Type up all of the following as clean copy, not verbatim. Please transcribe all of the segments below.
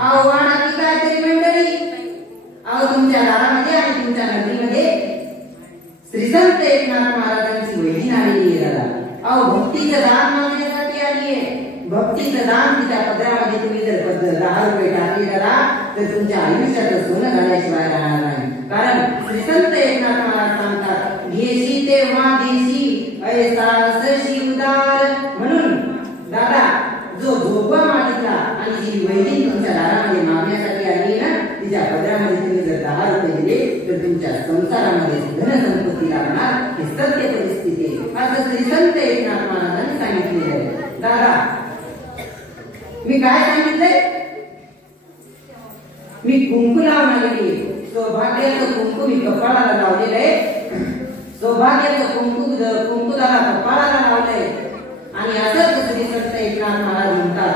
अहो वाणाची काहीतरी मंडळी, अहो तुमच्या दारामध्ये आणि तुमच्या नगरीमध्ये श्रीसंत एकनाथ महाराजांची वहिनी आलेली आहे दादा. अहो भक्तीचं दान मागण्यासाठी आली आहे. भक्तीचं दान तिच्या पदरामध्ये तुम्ही जर 10 रुपये टाकले दादा तर तुमच्या आयुष्याचं सोनं झाल्याशिवाय राहणार नाही. कारण श्रीसंत एकनाथ महाराज सांगतात, घेशी तेव्हा देशी ऐसा असशी उदार. म्हणून दादा जो झोपा मागितला आणि जी वहिनी तुमच्या दारामध्ये मागण्यासाठी आली ना, तिच्या पदरामध्ये तुम्ही जर 10 रुपये दिले तर तुमच्या संसारामध्ये धनसंपत्ती लागणार. ही सत्य परिस्थिती आहे, असं श्रीसंत एकनाथ महाराजांनी सांगितलेलं आहे. दादा मी काय सांगितलंय, मी कुंकू लावून आलेली आहे. सौभाग्याचं कुंकू मी कपाळाला लावलेलं आहे. सौभाग्याचं कुंकू दादा कपाळाला लावलंय. आणि असंच श्रीसंत एकनाथ महाराज म्हणतात,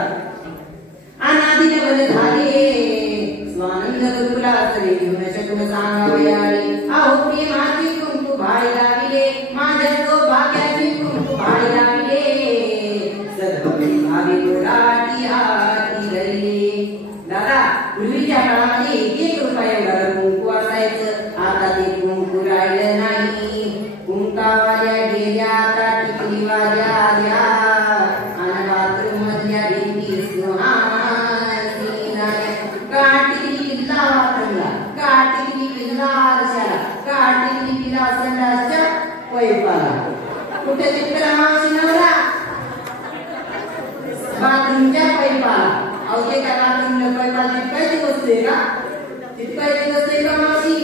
अनादिने बले झाले स्वानंद गुरुकुलासरे घेऊन शकून सांगावे आले. अहो प्रेमाची कुंकू भाळी लाविले, माझ्या सौभाग्याची कुंकू भाळी लाविले. सद्भक्ती भावी गुराटी हाती धरली. दादा पूर्वीच्या काळामध्ये 1 रुपयावर कुंकू असायचं. आता ते कुंकू राहिलं नाही. कुंकावाल्या गेल्या, आता टिकलीवाल्या आल्या. आणि बाथरूम मधल्या भिंती सुहासी झाल्या. काटिकली किल्ला वाटला, काटिकली किल्ला आरशाला, काटिकली किल्ला संडासच्या पैपाला. कुठे चित्र मावशी नवरा बाथरूमच्या पैपाला. अहो ते काय बाथरूमच्या पैपाला चिटकायची वस्तू आहे का? चिटकायची वस्तू आहे का मावशी?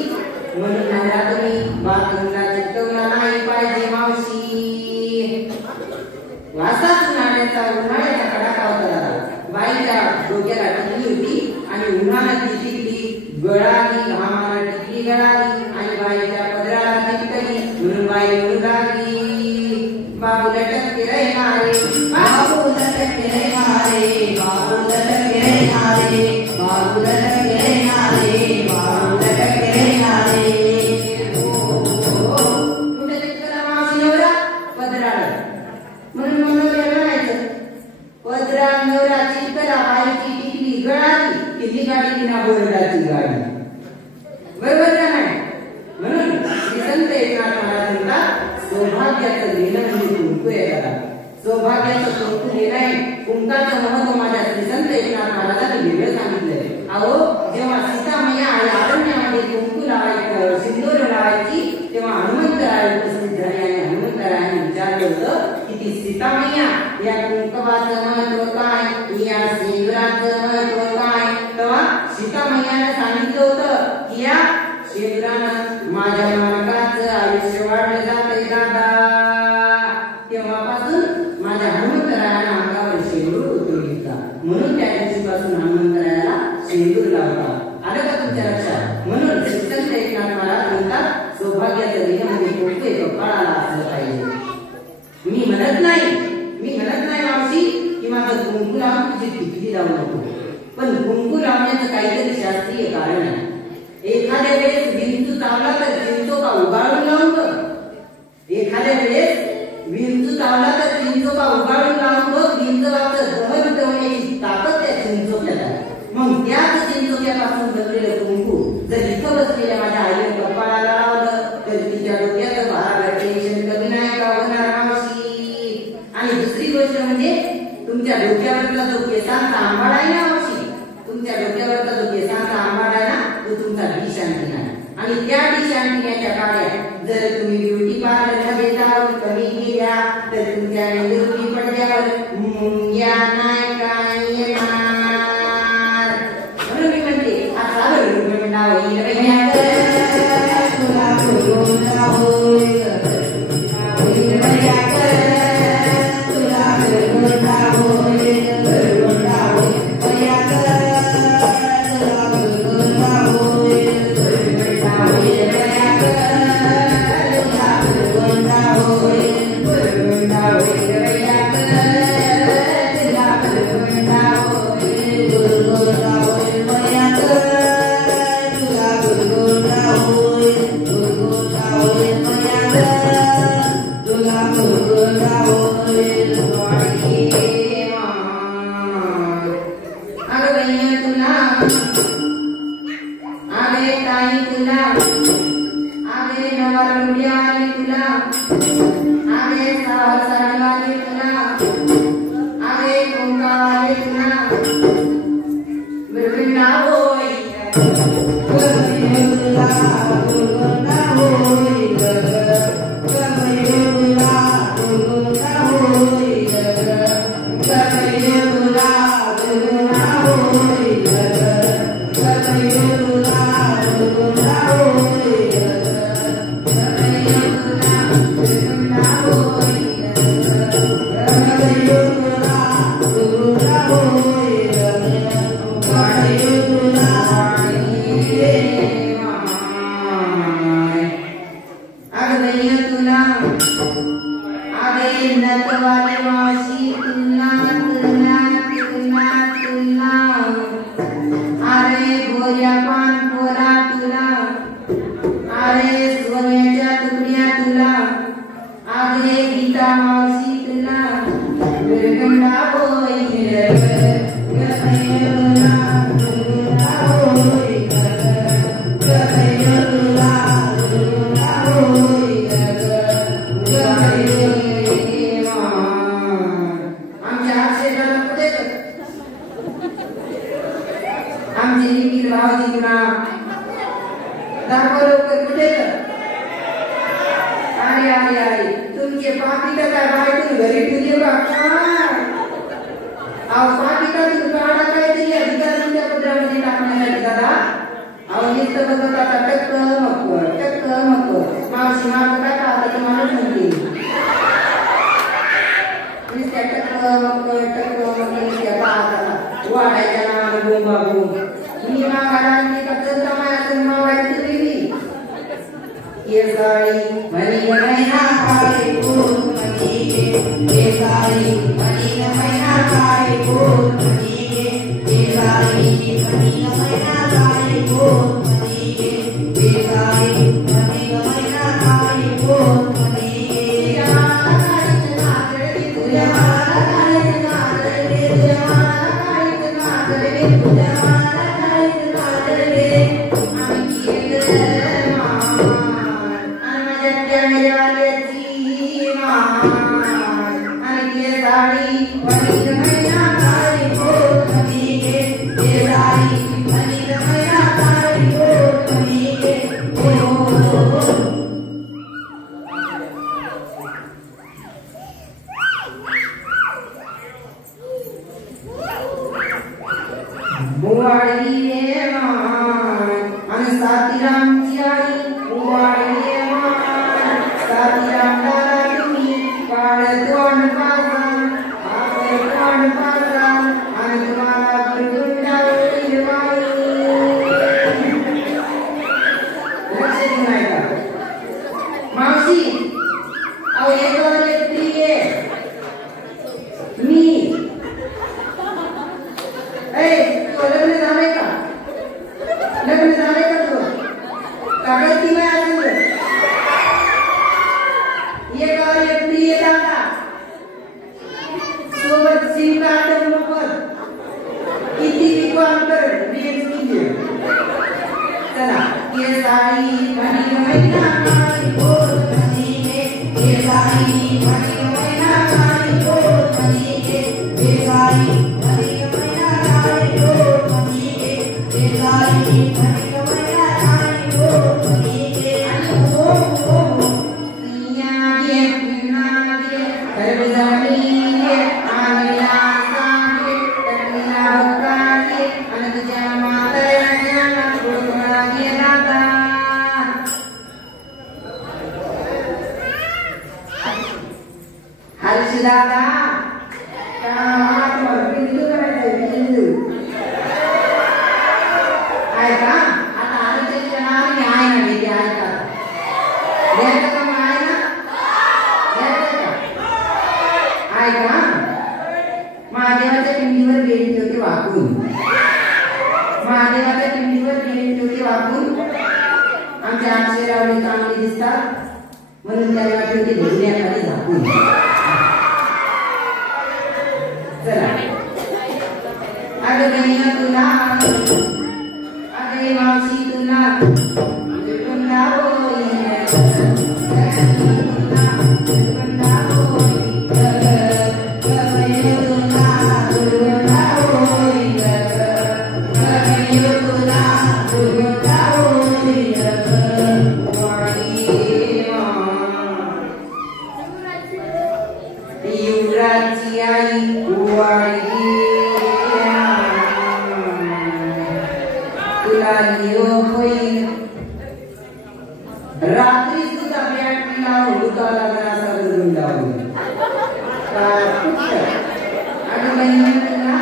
म्हणून नवरा तुम्ही बाथरूमला चिटकवला नाही पाहिजे मावशी. वासाच उन्हाळ्याचा कडाका होता दादा. बाईच्या डोक्याला टिकली होती आणि उन्हाळ्यात ती टिकली गळाली, घामाला टिकली गळाली आणि बाईच्या पदराला टिकली. म्हणून बाई म्हणू लागली, बाबू लटकते रे मारे, बाबू लटकते रे मारे, बाबू लटकते रे मारे, बाबू लटकते रे मारे, बाबू लटकते रे मारे. कुठे चिटकला मावशी नवरा? पदराला. म्हणून मनोऱ्या म्हणायचं, पदरा नवरा चिटकला, बाईची टिकली गळाली, किती गाडी ना बोरडाची गाडी. बरोबर का नाही? म्हणून श्रीसंत एकनाथ महाराज म्हणतात, सौभाग्याचं लिहिणं म्हणजे कुंकू आहे दादा. सौभाग्याचं कुंकू लिहिणं आहे. कुंकाचं महत्व माझ्या श्रीसंत एकनाथ महाराजांनी वेगळं सांगितलंय. अहो जेव्हा सीतामय्या अरण्यामध्ये कुंकू लावायचं, सिंदूर लावायची, तेव्हा हनुमंतराय उपस्थित झाले आणि हनुमंतरायाने विचारलं होतं की ती सीतामय्या या कुंकवाचं महत्व काय, या शेंदुराचं महत्व काय. तेव्हा सीतामय्याने सांगितलं होतं की या शेंदुरानं माझ्या मालकाचं आयुष्य वाढलं जातंय दादा. तेव्हापासून माझ्या हनुमंतरायाला अंगावर शेंदूर उतरविला. म्हणून त्या दिवशीपासून हनुमंतरायाला शेंदूर लावला. आलं का तुमच्या लक्षात? म्हणून श्रीसंत एकनाथ महाराज म्हणतात, सौभाग्याचं लिहिणं म्हणजे कुंकू कपाळाला असलं पाहिजे. मी म्हणत नाही मावशी की माझं कुंकू लावून तुझी टिकली लावू नको. पण कुंकू लावण्याचं काहीतरी शास्त्रीय कारण आहे. एखाद्या वेळेस विंचू चावला तर चिंचो का उगाळून लावून बघ. एखाद्या वेळेस विंचू चावला तर चिंचो का उगाळून लावून बघ. विंचवाचं दहन करण्याची ताकद त्या चिंचोक्यात आहे. मग त्याच चिंचोक्यापासून बनलेलं कुंकू जर इथं बसलेल्या माझ्या आईने कपाळाला लावलं तर तिच्या डोक्याचं भार टेन्शन कमी नाही का होणार मावशी. आणि दुसरी गोष्ट म्हणजे तुमच्या डोक्यावरचा जो केसांचा आंबाड आहे ना मावशी, तुमच्या डोक्यावरचा जो केसांचा आंबाड आहे ना, तो तुमचा डिशांटिन आहे. आणि त्या डिशांटिन्याच्या काड्या जर तुम्ही ब्युटी पार्लर मध्ये जाऊन कमी केल्या तर तुमच्या निरोगी पडद्यावर मुंग्या नाही काय येणार. म्हणून मी म्हणते आता रुग्णा होईल तुला रुग्णा होईल Thank you. आगे नवरंगी आली तुला आगे साडी आली तुला आगे कुंका आली तुला बिरबिंडा होई बिरबिंडा होई म्हणून त्याला ठेवते धुण्याखाली झाकून. चला अगं गैया तुला अगं मावशी तुला तुला लिओ होईल रात्री सुद्धा बॅटरीला उडताला जरासा गुंडावून काय पुत्र अगं बाई तुला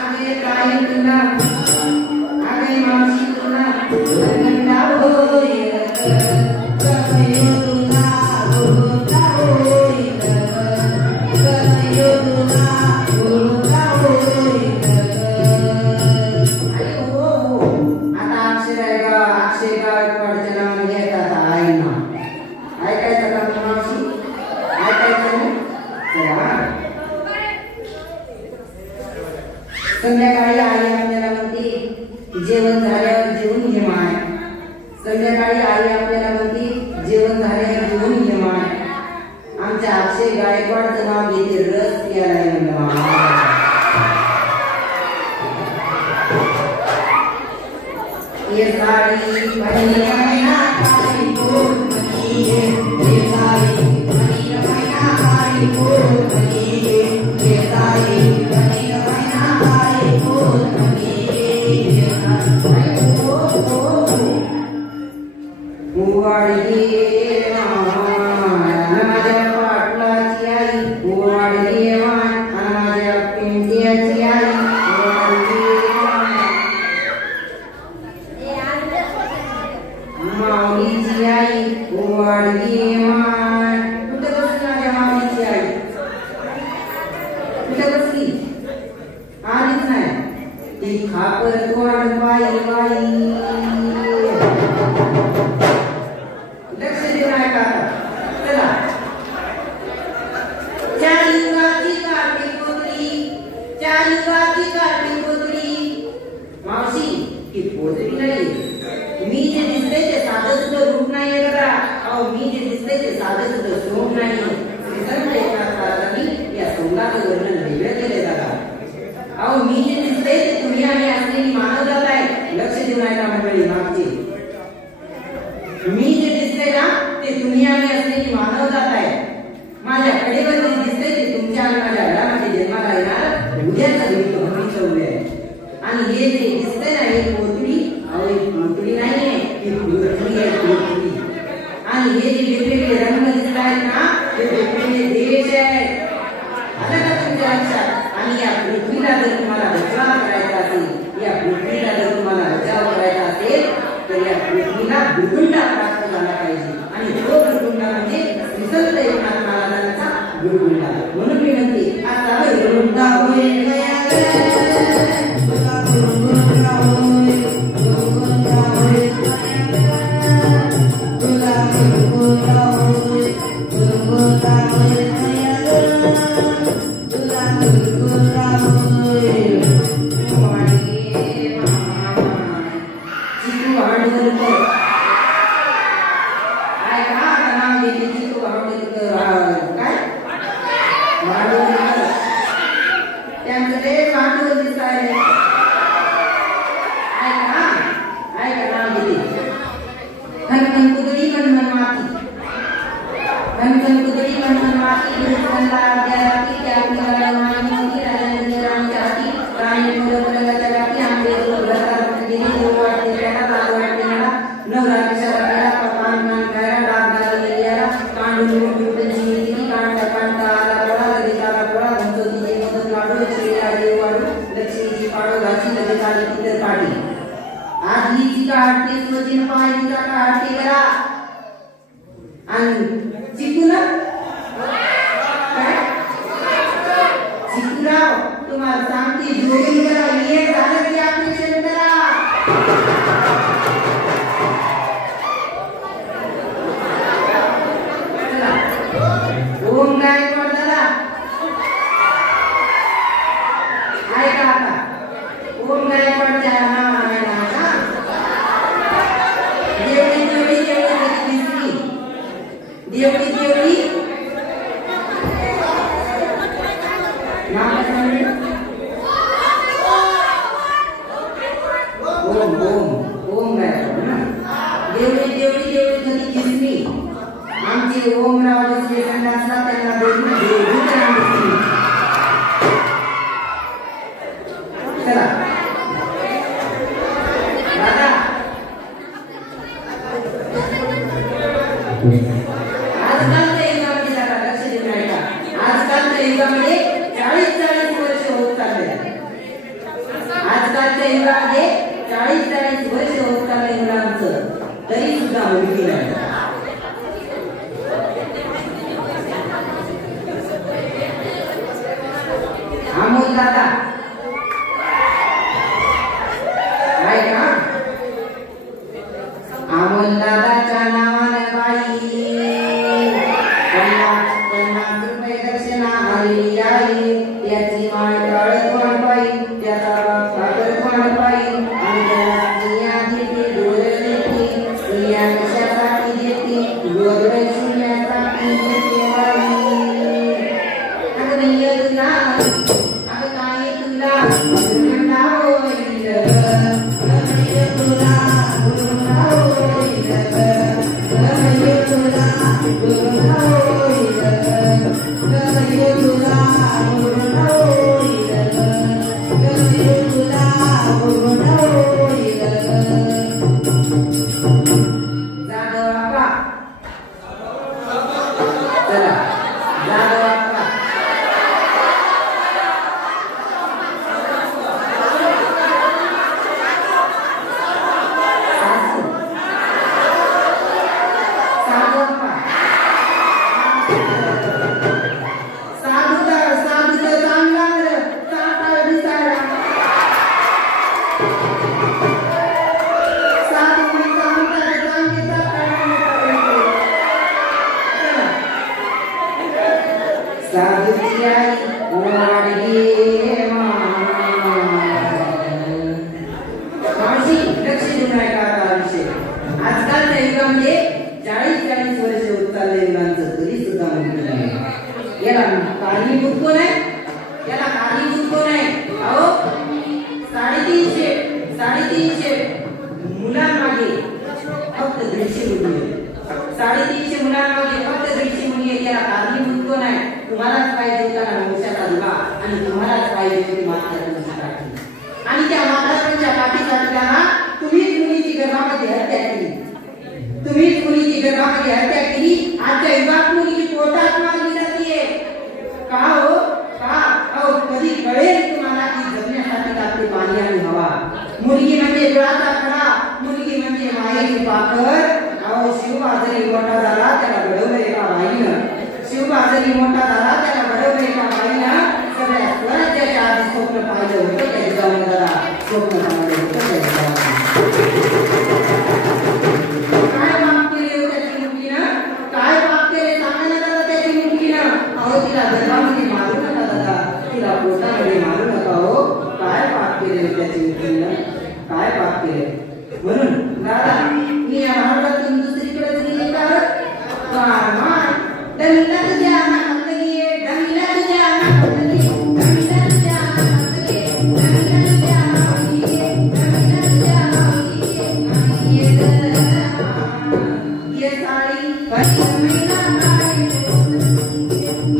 आगे काय तुला आगे मावशी तुला गुंडा होईल कमयो तुला गुंडा होईल कमयो तुला गुंडा होईल अरे हो आता अक्षय गायकवाडच्या नावाने घेतात आई ना ऐकायचं का मावशी ऐकायचं ना चला संध्याकाळी आई आपल्याला म्हणते जेवण झाल्यावर जेवून घे माय संध्याकाळी आई आपल्याला म्हणते जेवण झाल्यावर जेवून घे माय आमच्या अक्षय गायकवाडचं नाव घेते रस प्यायला म्हणलं ये साड़ी बनी मैना काली फूल बनी है ये साड़ी बनी मैना काली फूल बनी है ये साड़ी बनी मैना काली फूल बनी है ये साड़ी उवाडली माझ्या पाटलाची आई उवाडली माझ्या पिंट्याची आई माऊलीची आई उवाडली मान कुठे बसली माझ्या माऊलीची आई कुठे बसली आलीच नाही ती खापर तोंड बाई बाई लक्ष दे नाही का चला चालुवाची काठी पोतरी चालुवाची काठी पोतरी मावशी ती पोतरी नाही मी जे दिसतंय ते साधं सुद्धा रूप नाहीये बघा अहो मी जे दिसतंय ते साधं सुद्धा सोंग नाहीये श्रीसंत एकनाथांनी या सोंगाचं वर्णन वेगळं केलंय बघा अहो मी जे दिसतंय ते तुम्ही आणि असलेली मानवजात आहे लक्ष देऊ नका मंडळी मागची मी जे दिसतंय ना ते तुम्ही आणि असलेली मानवजात आहे माझ्या कडेवर जे दिसतंय ते तुमच्या आणि माझ्या घरामध्ये जन्माला येणार उद्याचं निमित्त भूमीचं उभे आहे आणि हे जे दिसतंय ना हे पोतडी पोतडी नाहीये ही पोतडी आहे पोतडी आणि हे जे वेगवेगळे रंग दिसत आहेत ना ते वेगवेगळे देश आहेत आलं का तुमच्या लक्षात आणि या पृथ्वीला जर तुम्हाला बचाव करायचा असेल या पृथ्वीला जर तुम्हाला बचाव करायचा असेल तर या पृथ्वीला गुरुकुंडा प्राप्त झाला पाहिजे आणि तो गुरुकुंडा म्हणजे श्रीसंत एकनाथ महाराजांचा गुरुकुंडा म्हणून मी म्हणते आता गुरुकुंडा होईल तुम्हाला सांगते जोडून करा एक झालं की ऑपरेशन करा ओम गायकवाड दादा ऐका आता ओम गायकवाडच्या नावाने ना देवडी देवडी देवडी दिसली देवडी देवडी आमचे ओमराव बसले संडासला त्यांना बोलून चला आजकालच्या युगामध्ये जरा लक्ष देऊन ऐका. आजकालच्या युगामध्ये 40-40 वर्ष होत चालले. आजकालच्या युगामध्ये 40-40 वर्ष होत चालले मुलांचं, तरी सुद्धा मुलगी नाही. अमोल दादा ऐका, अमोल दादाच्या नावाने बाई पन्नास रुपये दक्षिणा आलेली आहे. त्याची माळ काढत वाण बाई, त्याचा बाप काढत वाण बाई, आणि त्याला स्त्रिया देते, डोळे देते. स्त्रिया कशासाठी देते? डोळे शून्यासाठी देते बाई. अगं नाही तुला, अगं काय तुला म्हणा होईल ग, तुला म्हणा होईल ग, तुला म्हणा होईल ग, तुला म्हणा होईल ग, तुला म्हणा होईल ग. जाधव बाप्पा, चला जाधव बाप्पा. आजकालच्या युगामध्ये 40-40 वर्ष होत चाललंय मुलांचं, तरी सुद्धा मुलगी नाही. याला कारणीभूत कोण आहे? याला कारणीभूत कोण आहे? अहो 350 मुलांमागे फक्त 150 मुली. 350 मुलांमागे फक्त 150 मुली आहेत. याला कारणीभूत कोण आहे? तुम्हालाच पाहिजे होता ना मोक्षाचा दिवा, आणि तुम्हालाच पाहिजे होती म्हाताऱ्यांची काठी, आणि त्या म्हाताऱ्यांच्या काठीसाठीला तुम्हीच मुलीची गर्भामध्ये हत्या केली. तुम्हीच मुलीची गर्भामध्ये हत्या केली. आजच्या युगात मुलीची पोटात मारली जाते. का हो? का? अहो कधी कळेल तुम्हाला की जगण्यासाठी लागते पाणी आणि हवा. मुलगी म्हणजे डोळ्याचा खडा, मुलगी म्हणजे मायेची पाकर. अहो शिवबा जरी मोठा झाला त्याला घडवलं एका बाईनं. शिवबा जरी मोठा झाला त्याला घडवलं एका बाईनं. सगळ्या स्वराज्याच्या आधी स्वप्न पाहिलं होतं त्या जिजाऊला. स्वप्न पाहिलं होतं त्या जिजाऊला. काय पाप केले त्याची मुलगीनं? काय पाप केले सांगा दादा त्याची मुलगीनं? अहो तिला गर्भामध्ये मारू नका दादा, तिला पोटामध्ये मारू नका. हो काय पाप केले त्याची मुलगीनं? काय पाप केले? म्हणून दादा मी या भारतातून दुसरीकडे गेले का? दंगला तुझ्या अनाथ गे, दंगला तुझ्या अनाथ गे, दंगला तुझ्या अनाथ गे, दंगला तुझ्या अनाथ गे, दंगला तुझ्या अनाथ गे. ये साडी पहिला काढी,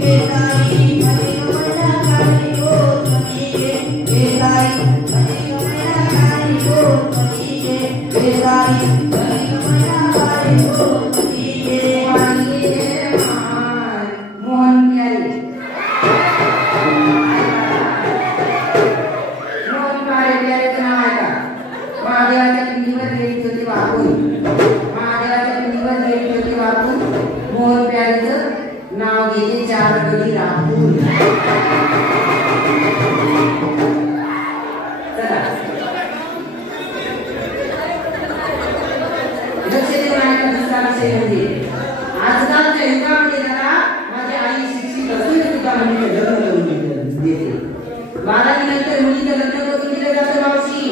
ये साडी पहिला काढी हो तुझे, ये साडी पहिला काढी हो तुझे, ये साडी पहिला काढी हो तुझे. मोहन प्यारे, मोहन प्यारेचं नाव आहे का? महादेवाच्या पिंडीवर गेली होती वाकून, महादेवाच्या पिंडीवर गेली होती वाकून. मोहन प्यारेचं नाव घेते 4 गडी राखून. चला लक्ष देऊन ऐका. दुसरा विषय म्हणजे आजकालच्या युगामध्ये जरा माझी आई शिक्षित असून सुद्धा मुलीचं लग्न करून देते. 12वीनंतर मुलीचं लग्न करून दिलं जातं मावशी.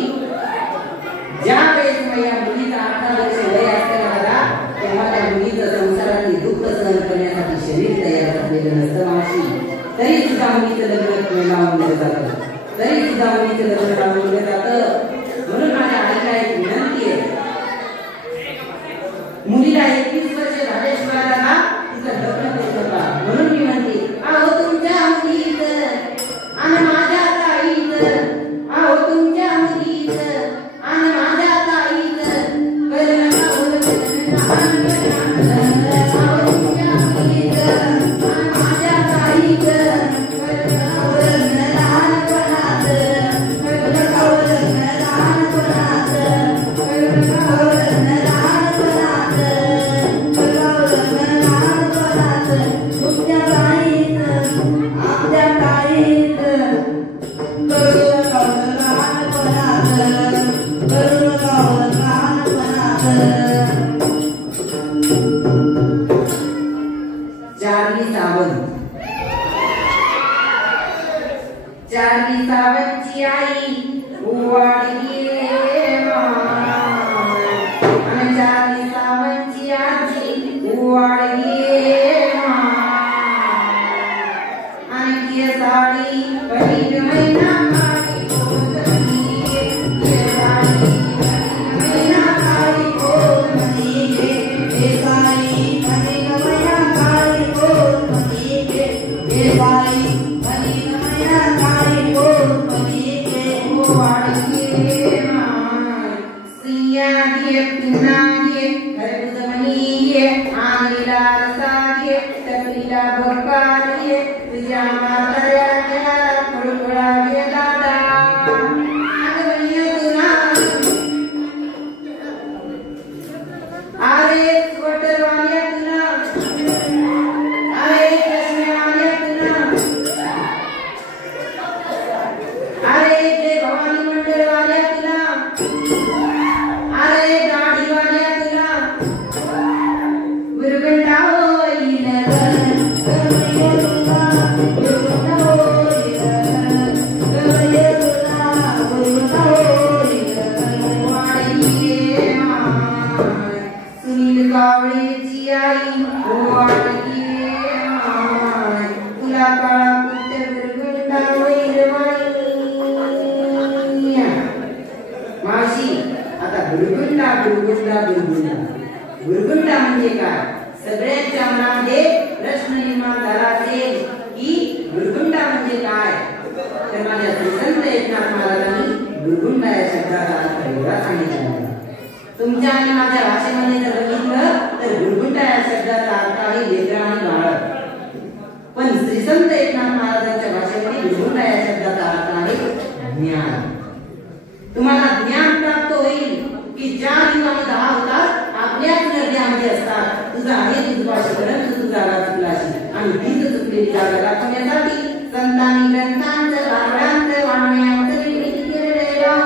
ज्या वेळेस या मुलीचं 18 वर्ष वय असतं दादा, तेव्हा त्या मुलीचं संसारातील दुःख सहन करण्यासाठी शरीर तयार झालेलं नसतं मावशी. तरी सुद्धा मुलीचं लग्न लावून दिलं जातं, तरी सुद्धा मुलीचं लग्न लावून दिलं जातं. म्हणून माझ्या आईला एक विनंती आहे, मुलीला 21 वर्ष झाल्याशिवाय दादा तिचं लग्न करू नका. म्हणून मी म्हणते अहो तुमच्या मुलीचं आणि माझ्या ताईचं, अहो तुमच्या मुलीचं आणि माझ्या ताईचं करू नका. चारवी सावंतची आई वाढली आणि चारवी सावंतची आजी वाढली आणि ती साडी पहिली महिना काळी कोणती ती साडी महिना काळी कोणती हे साडी पहिली महिना काळी कोणती हे साडी पहिली महिना काळी कोणती हो वाढली सिया घे पुन्हा घे खरबुजमणी घे आंगलीला रसा घे टकलीला बक्का घे तुझ्या म्हाताऱ्या फळफळा घे दादा अरे स्वेटर वाल्या तुला अरे चष्मे वाल्या तुला अरे जय भवानी मंडळ वाल्या तुला अरे गाडी वाल्या तुला गुरुगंडा होईल सुनील कावळेची आई वाढली तुला काळा कुठे गुरुगंडा होईल मावशी आता गुरुगुंडा गुरुगुंडा गुरुगुंडा गुरुगुंडा म्हणजे काय सगळ्यांच्या मनामध्ये प्रश्न निर्माण झाला असेल की गुरुगुंडा म्हणजे काय तर माझ्या श्रीसंत एकनाथ महाराजांनी गुरुगुंडा या शब्दाचा अर्थ वेगळा सांगितला आहे तुमच्या आणि माझ्या भाषेमध्ये जर बघितलं तर गुरुगुंडा या शब्दाचा अर्थ आहे लेकरं आणि बाळक पण श्रीसंत एकनाथ महाराजांच्या भाषेमध्ये गुरुगुंडा या शब्दाचा अर्थ आहे ज्ञान तुम्हाला ज्ञान प्राप्त होईल की ज्या दिवसामध्ये 10 होतात आपल्याच हृदयामध्ये असतात तुझा आहे तुझ भाषेपर्यंत तू जागा चुकलाशी आणि तीच चुकलेली जागा दाखवण्यासाठी संतांनी ग्रंथांचं भावडांचं वाङ्मयाचं निर्मिती केलेलं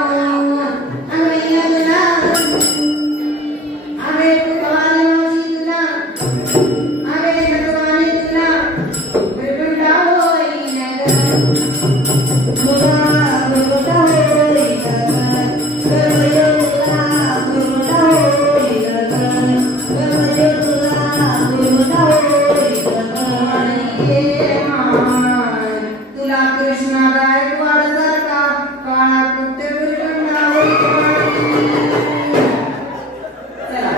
अरे तू कवाले मावशी तुला अरे भगवाने तुला गुरुगुंडा होईल तुला कृष्णा गायकवाड सारखा काळा कुठे गुरुगुंडा होईल चला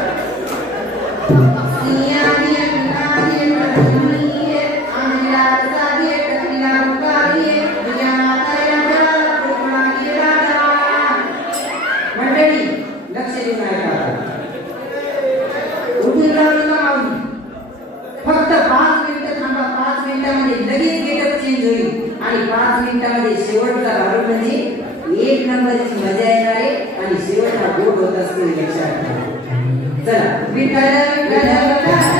सिया घे पुन्हा घे खरबुजमणी घे आंगलीला रसा घे टकलीला बक्का घे तुझ्या म्हाताऱ्या फळफळा घे दादा मंडळी लक्ष देऊन ऐका उठून राहू नका माऊली फक्त 5 मिनिटं थांबा 5 मिनिटांमध्ये लगेच गेटअप चेंज होईल आणि 5 मिनिटांमध्ये शेवटचा भाग म्हणजे 1 नंबरची मजा येणार आहे आणि शेवटचा गोड होत असतो लक्षात ठेवा चला विठ्ठल विठ्ठल